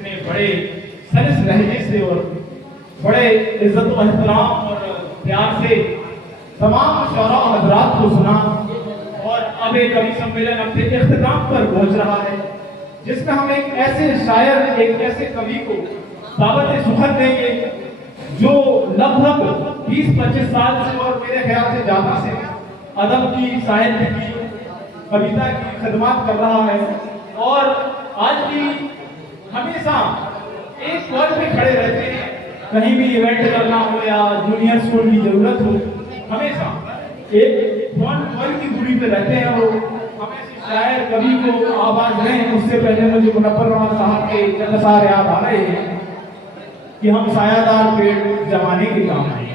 इतने बड़े सलिस लहजे से और बड़े इज्जत व एहतराम और प्यार से तमाम शौरा हजरात को सुना और अब एक कवि सम्मेलन अपने इख्तिताम पर पहुंच रहा है, जिसमें हम एक ऐसे शायर, एक ऐसे कवि को दावत सुखद देंगे जो लगभग 20-25 साल से और मेरे ख्याल से ज्यादा से अदब की, साहित्य की, कविता की खिदमत कर रहा है और आज भी हमेशा एक स्वर पे खड़े रहते हैं। कहीं भी इवेंट करना हो या जूनियर स्कूल की जरूरत हो, हमेशा एक वन की दूरी पे रहते हैं। वो हमेशा शायर कवि को आवाज दें। उससे पहले मुझे मुनव्वर रहमान साहब के चंद सार याद आ रहे हैं कि हम सायादार पेड़ जमाने के काम आए,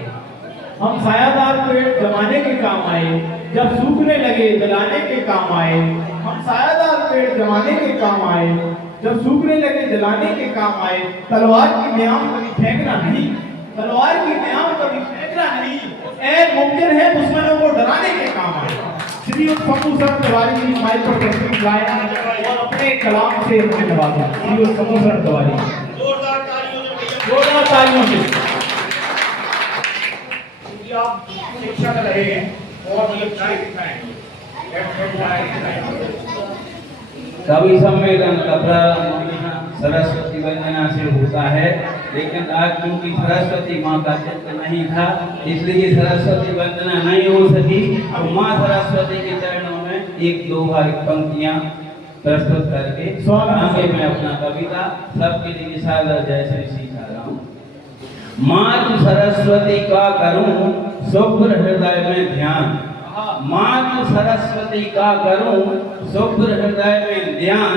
हम सायादार पेड़ जमाने के काम आए, जब सूखने लगे जलाने के काम आए। हम सायादार पेड़ जमाने के काम आए, जब सूखने लगे जलाने के काम आए। तलवार की म्याम कभी फेंकना नहीं, तलवार की म्याम कभी फेंकना नहीं, ऐ मुमकिन है दुश्मनों को डराने के काम आए। श्री फप्पू सर तिवारी जी माइक पर तस्वीर लाए और अपने कलाम से हमें नवाजा। श्री फप्पू सर तिवारी, जोरदार तालियों से। आप शिक्षक रहे हैं और कवि सम्मेलन का प्रारंभ सरस्वती वंदना से होता है, लेकिन आज क्योंकि सरस्वती माँ का चित्र नहीं था, इसलिए सरस्वती वंदना नहीं हो सकी। अब माँ सरस्वती के चरणों में एक दो बार पंक्तियाँ प्रस्तुत करके आगे मैं अपना कविता सबके लिए सादर जैसे सीखाराम। माँ सरस्वती का करूं शुभ्र हृदय में ध्यान, माँ सरस्वती का करूं शुभ्र हृदय में ध्यान।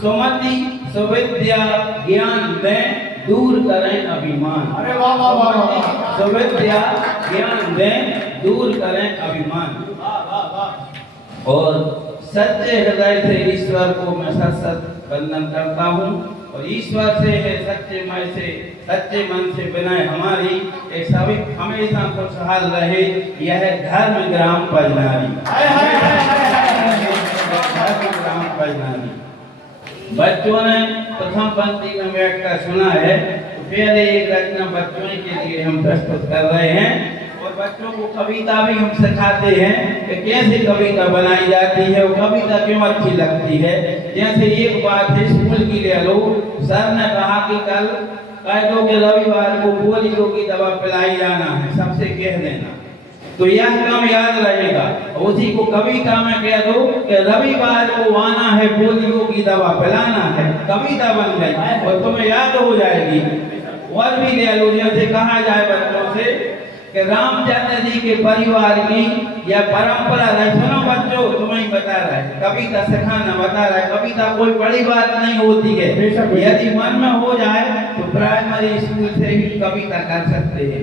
सुमति सुविद्या ज्ञान दें दूर करें अभिमान। अरे वाह वाह वाह वाह। सुविद्या ज्ञान दें दूर करें अभिमान। और सच्चे हृदय से ईश्वर को मैं सत वंदन करता हूँ और ईश्वर से है सच्चे मन से, सच्चे मन से विनय हमारी एक सभी हमेशा खुशहाल रहे। यह धर्म ग्राम पजनारी, ग्राम पजनारी। बच्चों ने प्रथम पंक्ति में व्याख्या सुना है, तो पहले एक रचना बच्चों के लिए हम प्रस्तुत कर रहे हैं और बच्चों को कविता भी हम सिखाते हैं कि कैसे कविता बनाई जाती है और कविता क्यों अच्छी लगती है। जैसे एक बात है स्कूल की ले लो, सर ने कहा कि कल कह दो कि रविवार को पोलियो की दवा पिलाई जाना है, सबसे कह देना, तो यह काम याद रहेगा। उसी को कविता में कह दो कि रविवार को आना है, पोलियो की दवा पिलाना है, कविता बन गई और तुम्हें याद हो जाएगी। और भी ले लो, जैसे कहा जाए बच्चों से कि रामचंद्र जी के परिवार की यह परंपरा है। सुनो बच्चों, तुम्हें बता रहा है कविता सिखाना, बता रहा है कविता कोई बड़ी बात नहीं होती है। यदि मन में हो जाए तो प्राइमरी स्कूल से ही कविता कर सकते हैं।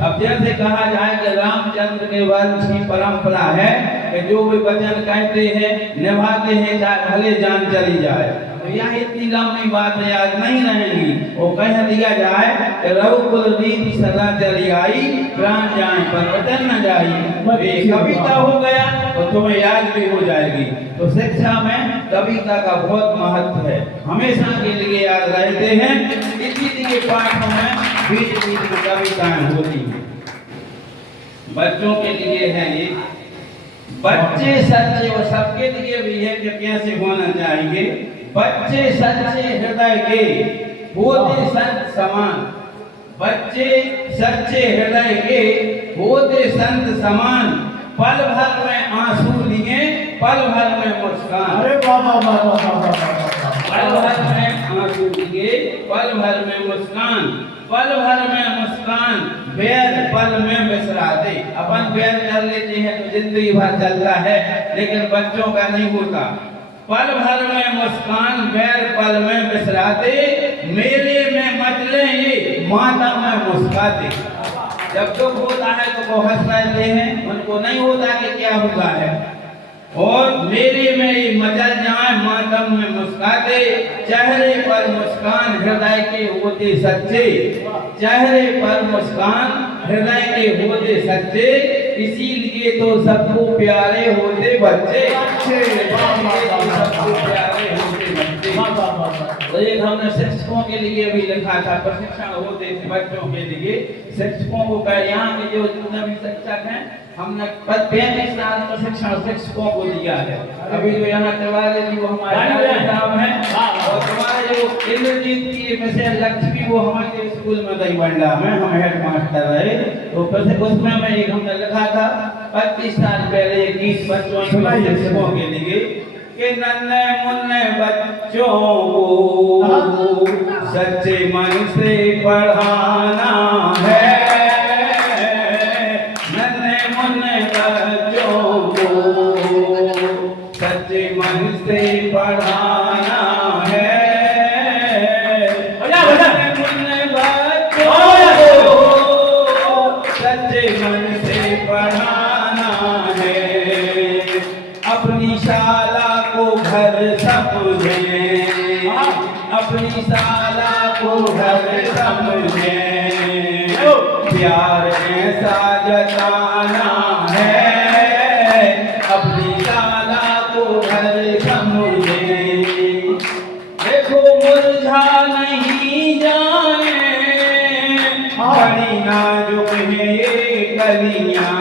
अब जैसे कहा जाए कि रामचंद्र के वंश की परंपरा है कि जो भी वचन कहते हैं निभाते हैं, चाहे भले जान चली जाए। तो यह इतनी लंबी बात याद नहीं रहेगी। वो कह दिया जाए कि रघुकुल रीति सदा चली आई, प्राण जाए पर वचन न जाई। कविता हो गया तो तुम्हें याद भी हो जाएगी। तो शिक्षा में कविता का बहुत महत्व है, हमेशा के लिए याद रहते हैं। इसीलिए पाठों में बीच बीच में कविताएं होती हैं। बच्चों के लिए है ये, बच्चे सच्चे और सबके लिए भी है कि कैसे होना चाहिए। बच्चे सच्चे हृदय के होते संत समान, बच्चे सच्चे हृदय के होते संत समान। पल भर में आंसू लिए पल भर में मुस्कान। अरे वाह वाह वाह वाह वाह। पल भर में आंसू लिए पल भर में मुस्कान, पल भर में मुस्कान बैर पल में बिसरा दे। अपन बैर कर लेते हैं तो जिंदगी भर चलता है, लेकिन बच्चों का नहीं होता। पल भर में मुस्कान बैर पल में बिसरा दे, मेले में मचले ये माता में मुस्काते। जब दुख होता है तो वो हंस रहे हैं, उनको नहीं होता कि क्या हुआ है। और मेले में ये मचल जाए मातम में मुस्काते, चेहरे पर मुस्कान हृदय के होते सच्चे, चेहरे पर मुस्कान हृदय के होते सच्चे। इसीलिए तो सबको प्यारे होते बच्चे, सबको प्यारे होते बच्चे। तो एक हमने शिक्षकों के लिए भी लिखा था, प्रशिक्षण होते थे बच्चों के लिए, शिक्षकों को कह, यहाँ के जो जितने भी शिक्षक हैं हमने 35 साल प्रशिक्षण शिक्षकों को दिया है। अभी जो यहाँ तिवारी जी वो हमारे साहब हैं, और हमारे जो इंद्रजीत की मिसेज लक्ष्मी वो हमारे स्कूल में दही बंडा में हम हेड मास्टर रहे। तो उसमें मैं एक हमने लिखा था 25 साल पहले 21 बच्चों शिक्षकों के लिए कि नन्हे मुन्ने बच्चों को सच्चे मन से पढ़ाना है, नन्हे मुन्ने बच्चों को सच्चे मन से पढ़ाना है, नन्हे मुन्ने बच्चों को सच्चे मन से पढ़ाना है। अपनी शाला को घर समझे, अपनी शाला को घर समझे, प्यार ऐसा जताना है, अपनी शाला को घर समझे। देखो मुरझा नहीं जाए, बड़ी नाजुक है ये कलियां,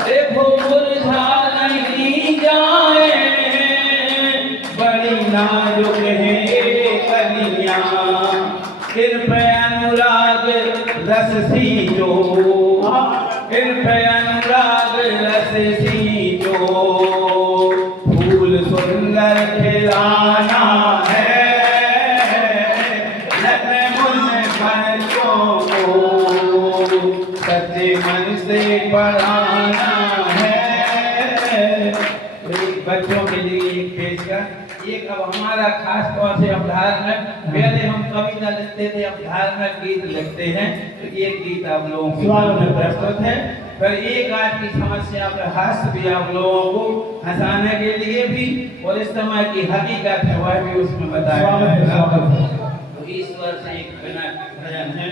देखो मुरझा नहीं जाए, बड़ी नाजुक है ये कलियां, इन पे अनुराग रस सींचो, इन पे अनुराग रस सींचो, फूल सुंदर खिलाना है, नन्हे मुन्ने बच्चों को सच्चे मन से पढ़ाना है। बच्चों के लिए एक पेश कर, एक अब हमारा खास तौर से अवधार में, पहले हम कविता लिखते थे, अवधार में गीत लिखते हैं, तो एक गीत आप लोगों के सामने प्रस्तुत है। पर एक आज की समस्या पर हास्य भी आप लोगों को हंसाने के लिए भी, और इस समय की हकीकत है वह भी उसमें बताया जाएगा। तो ईश्वर से एक भजन है,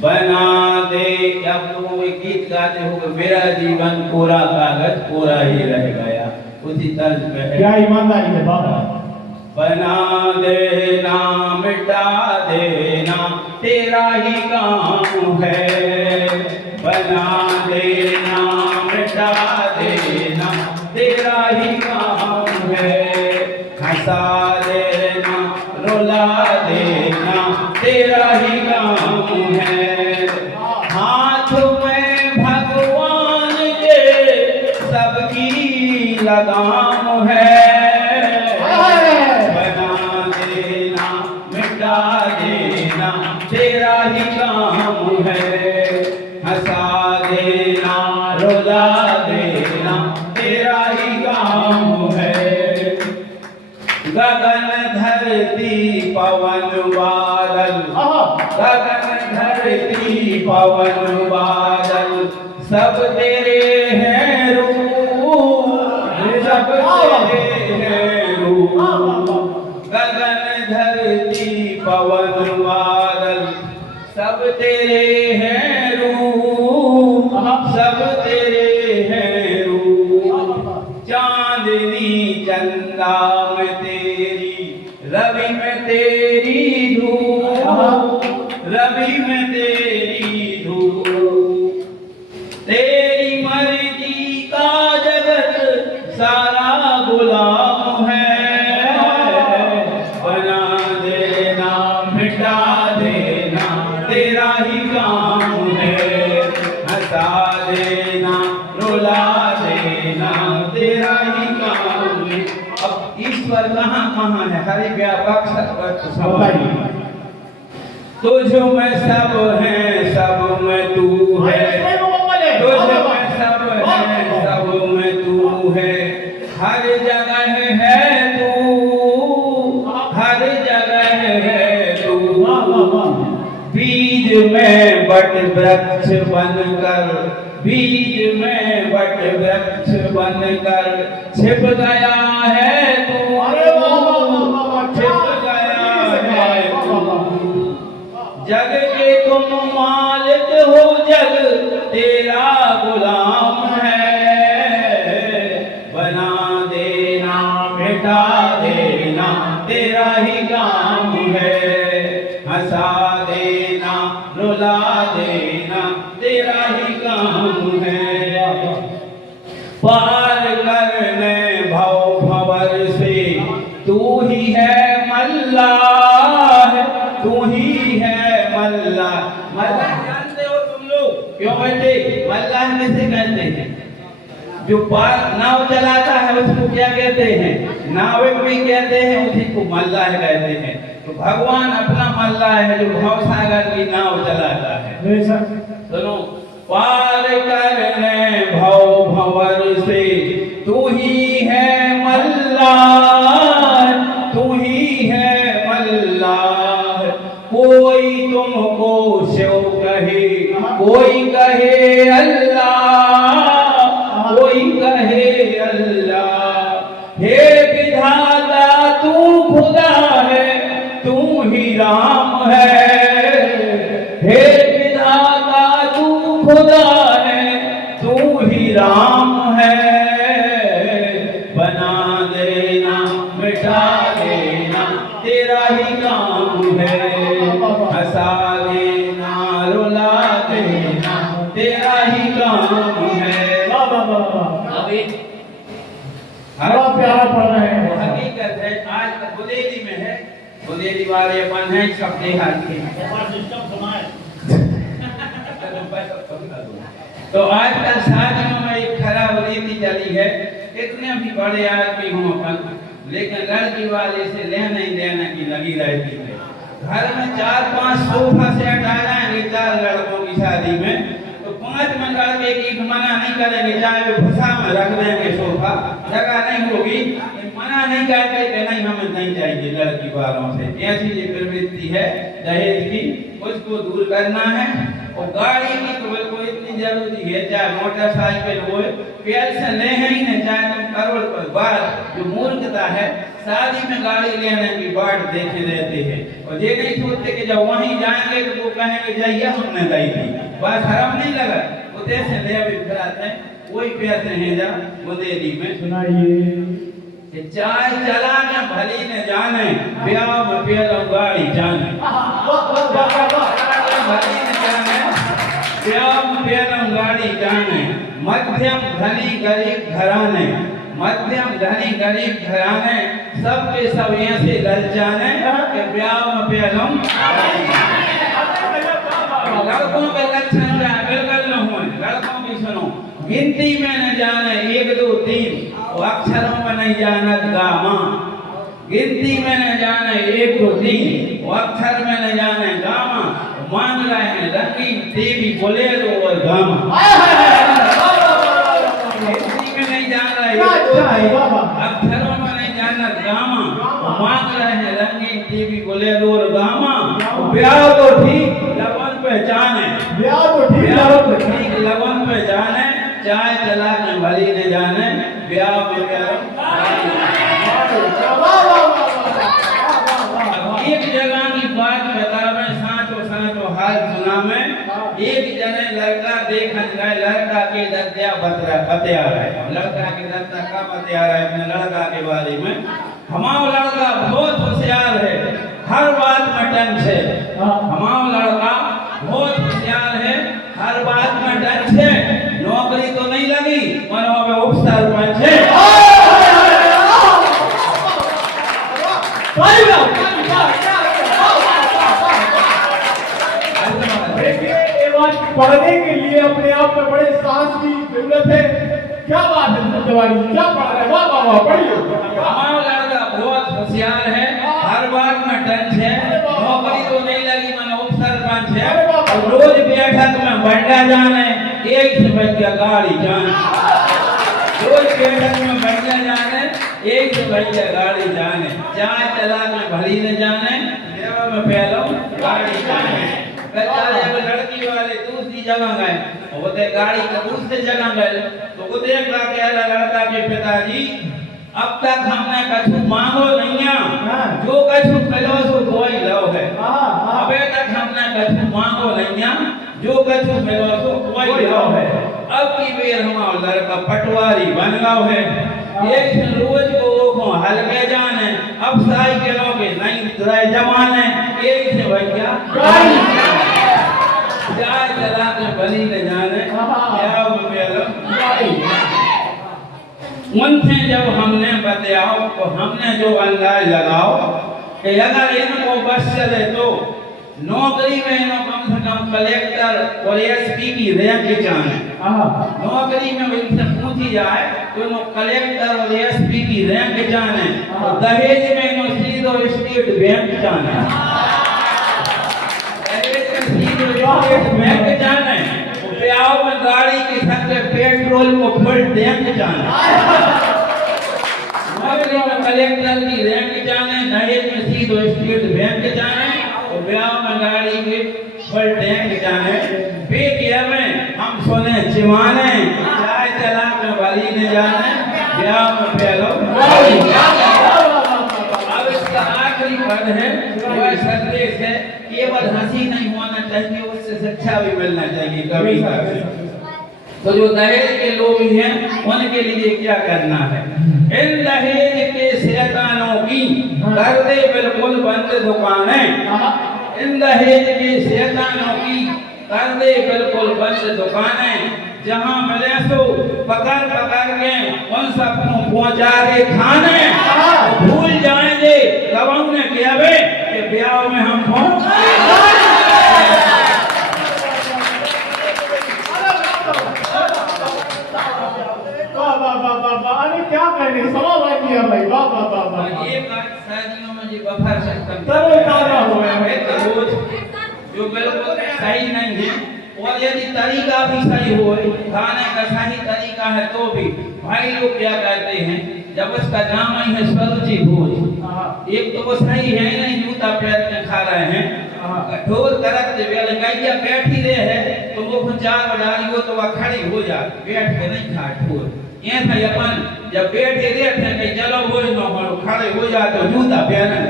बना दे, आप लोगों को गीत गाते हो, मेरा जीवन कोरा कागज कोरा ही रह गया, उसी तर्ज पे है। क्या ईमानदारी है बाबा। बना देना मिटा देना तेरा ही काम है, बना देना मिटा देना तेरा ही काम है, हंसा देना रुला देना तेरा ही काम है, हाथ में भगवान के सबकी लगाम है, बना देना मिटा देना तेरा ही काम है, हंसा देना रुला देना तेरा ही काम है। गगन धरती पवन बादल, गगन धरती पवन बादल सब तेरे हैं रूप, सब तेरे हैं रूप, गगन धरती पवन बादल सब तेरे हैं रूप, सब तेरे हैं रूप, चांदनी चंदा में तेरी, रवि में तेरी धूप, रवि में तेरी धूप, तेरी मर्जी का जगत सारा गुलाम है, बना देना मिटा देना तेरा ही काम है, हंसा देना रुला देना तेरा ही काम है। अब ईश्वर कहाँ कहाँ है, हरि व्यापक सर्वत्र समाई, तुझ में सब है सब में तू है, तुझ में सब है सब में तू है, हर जगह है तू, हर जगह है तू, बीज में बट वृक्ष बनकर, बीज में बट वृक्ष बनकर छिप गया है तू, छिप गया है तू, जग के तुम मालिक हो, जग तेरा गुलाम है, बना देना मिटा देना तेरा ही काम रुला देना तेरा ही काम है। पार करने भव भंवर से तू ही है मल्लाह, तू ही है मल्लाह। मल्लाह जानते हो तुम लोग क्यों बैठे? मल्लाह किसे कहते हैं? जो पार नाव चलाता है उसको क्या कहते हैं? नाविक भी कहते हैं, उसी को मल्लाह कहते हैं। तो भगवान अपना मल्लाह है जो भव सागर की नाव चलाता है। सुनो, पार करने भव भंवर से तू ही है मल्लाह, तू ही है मल्लाह। कोई तुमको शिव कहे, कोई कहे अल्लाह, कोई कहे अल्लाह। हे विधाता तू खुदा है, तू ही राम है। हे विधाता तू खुदा है, तू ही राम है। बना देना मिटा देना तेरा ही काम है। हंसा देना रुला देना तेरा ही काम है। अभी बड़ा प्यारा पढ़ रहे हैं। हकीकत है आज तक बुदेली में है, बुदेली वाले अपन है सब देहाती हैं। तो आजकल शादियों में एक खराब रीति चली है, इतने भी बड़े आदमी हों अपन, लेकिन लड़की वाले से लेना ही देना की लगी रहती है। घर में 4-5 सोफा सेट आ जाएंगे 4 लड़कों की शादी में, तो 5 में लड़के की मना नहीं करेंगे, चाहे वे भूसा में रख देंगे सोफा, जगह नहीं होगी, मना नहीं करते कि नहीं हमें नहीं चाहिए लड़की वालों से। ऐसी ये प्रवृत्ति है दहेज की, उसको दूर करना है। और गाड़ी की तो बिल्कुल इतनी जरूरी है, चाहे मोटरसाइकिल हो, पेंशन ले ही नहीं, चाहे तुम करोड़ पर बार। जो मूर्खता है, शादी में गाड़ी लेने की बाट देखे रहते हैं और ये नहीं सोचते कि जब वहीं जाएंगे तो वो कहेंगे जाइए हमने दी थी, बस हराम नहीं लगा उद्देश्य ले अभी फिराते हैं। वही पैसे हैं जा बुदेली में सुनाइए। चाय चलाने भली न जाने, ब्याह में पेलो गाड़ी जाने। भली न जाने, ब्याह में पेलो गाड़ी जाने। मध्यम धनी गरीब घराने, मध्यम धनी गरीब घराने, सबके सब ऐसे ललचाने कि ब्याह में पेलो। लड़कों के लक्षण क्या है? बिल्कुल न हो। लड़कों की सुनो, गिनती में न जाने 1 2 3, अक्षरों में नहीं जाना गामा। गिनती में न जाने 1 2 3, अक्षर में न जाने गामा। मांग रहे हैं रंगीन देवी बोलेरो और गामा। गिनती में नहीं जाना 1 2 3, अक्षरों में नहीं जाना गामा। मांग रहे हैं रंगीन देवी बोलेरो और गामा। ब्याह तो ठीक लगन पे जाने, ब्याह तो ठीक लगन पे जाने, चाय चलाने भली न जाने, ब्याह में एक जगह की बात बतावे, साँचो हाल सुना में। एक जने लड़का देखन गए, लड़का के दत्या बतिया रहे, लड़का के दत्ता का बतिया रहे अपने लड़का के बारे में। हमारा लड़का बहुत होशियार है, हर बात में टंच है। हमारा लड़का बहुत होशियार है, हर बात में टंच है। नौकरी तो नहीं लगी, मगर में उप सरपंच है। पढ़ने के लिए अपने आप में बड़े साहस की जरूरत है। क्या बात है जवानी, क्या पढ़ रहे? वाह वाह वाह, पढ़िए। हमारा लड़का बहुत होशियार है, हर बात में टंच है। नौकरी तो नहीं लगी, मगर उप सरपंच है। रोज बैठक में बंडा जाने, 1 से बढ़ गया गाड़ी जाने। रोज बैठक में बंडा जाने, 1 से बढ़ गया गाड़ी जाने। चाय चलाने भली न जाने, ब्याह में पहलो गाड़ी जाने। लड़की वाले दूसरी जगह गए, वो गाड़ी का दूसरी जगह गए, तो वो देख रहा कि लड़का के पिताजी अब तक हमने कछु मांगो नहीं, जो कछु मिलो सो कोई लो है। अबे तक हमने कछु मांगो नहीं, जो कछु मिलो सो कोई लो है। अब की बेर हमारा लड़का पटवारी बन गया है। एक दिन रोज को हल्के जाने, अब साइकिलों के नहीं जमाने, एक से भैया जाए चला के बनी न जाने क्या उनसे जब हमने बताओ तो हमने जो अंदाज लगाओ कि अगर इनको बस चले तो नौकरी में इनको कम से कम कलेक्टर और एसपी की रैंक जाने। नौकरी में इनसे पूछी जाए तो इनको कलेक्टर और एसपी की रैंक जाने और दहेज में इनको सीधो स्टेट बैंक जाने। दहेज में सीधो स्टेट बैंक जाने, ब्याह में गाड़ी के संग पेट्रोल को फुल टैंक जाने। नौकरी में कलेक्टर की रैंक जाने, दहेज में सीधो स्टेट बैंक जाने और ब्याह में गाड़ी के फुल टैंक जाने। बेटिया में हम सोने चिमाने, चाय चला के वाली न जाने, ब्याह में पहलो। अब इसका आखिरी पद है वह संदेश है, केवल हंसी नहीं होना चाहिए, उससे शिक्षा भी मिलना चाहिए कविता से। तो जो दहेज के लोग हैं उनके लिए क्या करना है? इन दहेज के शैतानों की कर दे बिल्कुल बंद दुकानें। इन दहेज के शैतानों की कर दे बिल्कुल बंद दुकानें। जहाँ मिले सो पकड़ पकड़ के उन सबको पहुँचा दे थाने। तो भूल जाएंगे कब ने किया वे कि ब्याह में हम अरे क्या कहने सवाल आ गया भाई। ये बात शादियों में जी बफर सिस्टम रोज जो बिल्कुल सही नहीं है, और यदि तरीका भी सही हो, खाने का सही तरीका है तो भी भाई लोग क्या कहते हैं, जब उसका नाम ही है स्वरुचि भोज, एक तो वो सही है नहीं, जूता पैर में खा रहे हैं, कठोर करत गैया बैठी रहे है तो वो चार बजारियो तो वह खड़ी हो जाए, बैठ के नहीं खा ठोर। ये था अपन जब बैठे रहते हैं चलो वो न खड़े हो जाए तो जूता पहन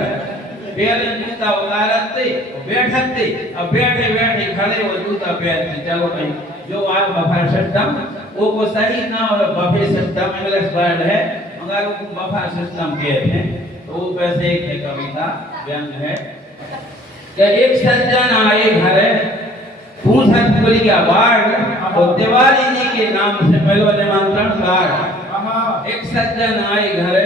जूता उतारते बैठते, अब बैठे बैठे खड़े हो जूता पहनते। चलो भाई जो आप बफर सिस्टम वो को सही ना हो, बफे सिस्टम इंग्लिश वर्ड है मगर वो बफर सिस्टम कहते हैं। तो वो वैसे एक कविता व्यंग है कि एक सज्जन आए घर पूछत खुल गया बाढ़ और तिवारी जी के नाम से मिलो निमंत्रण कार्ड। एक सज्जन आए घर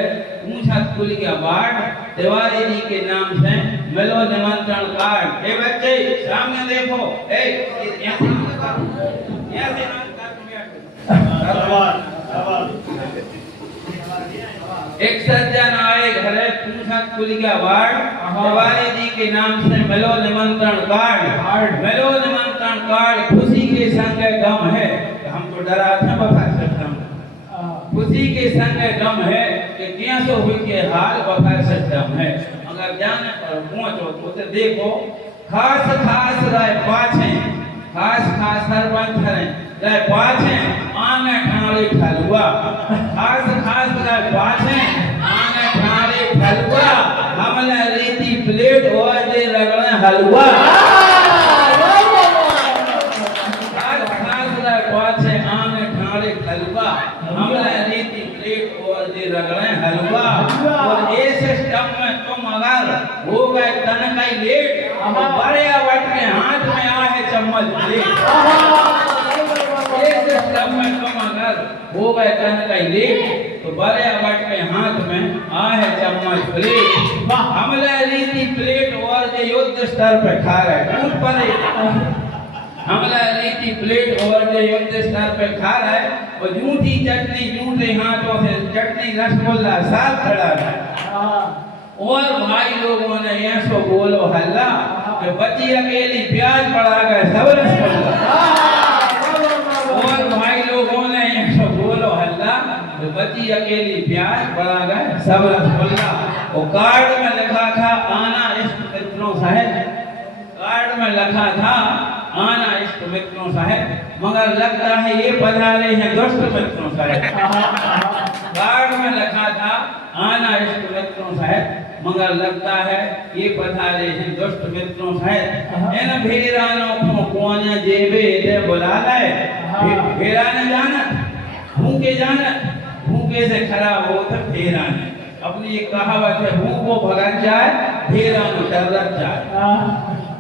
पूछत खुल गया बाढ़, तिवारी जी के नाम से मिलो निमंत्रण कार्ड। ए बच्चे सामने देखो, एक सज्जन आए घर पूछत खुल गया बाढ़, तिवारी जी के नाम से मिलो निमंत्रण कार्ड। मिलो निमंत्रण कार्ड, खुशी के संग गम है, हम तो डरा थे बफा सिस्टम, खुशी के संग गम है कि कैसो हुई के हाल बफा सिस्टम है। अगर जाने पर पहुंचो तो देखो खास खास राय पाछे, खास खास सरपंच राय पाछे आने ठाणे ठलुआ, खास खास राय पाछे आने ठाणे ठलुआ, हमने रीति प्लेट और दे रगड़े हलवा। खास खास राय पाछे आने ठाणे ठलुआ, हमने रीति प्लेट और दे रगड़े हलवा। और ये सिस्टम में तुम अगर हो गए तन कई लेट तो बड़े वट के हाथ में आए चम्मच प्लेट। ये सिस्टम में तुम अगर हो गए तन कई लेट तो बड़े वट के हाथ में आए चम्मच प्लेट। हमले रीति प्लेट और जो युद्ध स्तर पे खा रहे कूद पड़े, हमला रीति प्लेट और जो युद्ध स्तर पे खा रहा है वो जूठी चटनी जूठे हाथों से चटनी रसगुल्ला साथ खड़ा है। और भाई लोगों ने ऐसो बोलो हल्ला कि बची अकेली प्याज पड़ा गए सब रसगुल्ला। और भाई लोगों ने ऐसो बोलो हल्ला कि बची अकेली प्याज पड़ा गए सब रसगुल्ला। वो कार्ड में लिखा था आना इष्ट मित्रों साहब, कार्ड में लिखा था आना इष्ट मित्रों साहब, मगर लगता है ये पधारे हैं दुष्ट मित्रों साहब। कार्ड में लिखा था आना इष्ट मित्रों साहब, मगर लगता है ये पधारे हैं दुष्ट मित्रों साहब। इन भेरानों को कौन जेबे दे बुला लाए, भेराने जाना भूखे जाना, भूखे से खड़ा हो तो भेराने। अपनी एक कहावत है भूख को भगत जाए भेरानो डर जाए।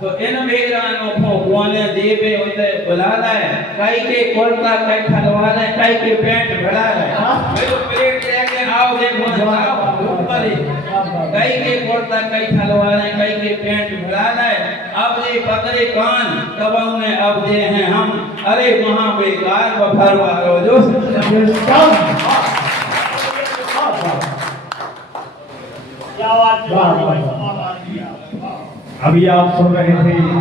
तो इन वीरानों को कोने दीपे उते बुला लाए कई के कोलता कई खलवा लाए कई के पेंट भरा लाए मेरे प्लेट लेके आओ देखो ना ऊपर ही कई के कोलता कई खलवा लाए कई के पेंट भरा लाए अब ये पकड़े कान तब उन्हें अब दे हैं हम अरे वहां बेकार बफरवा रो जो अभी आप सुन रहे थे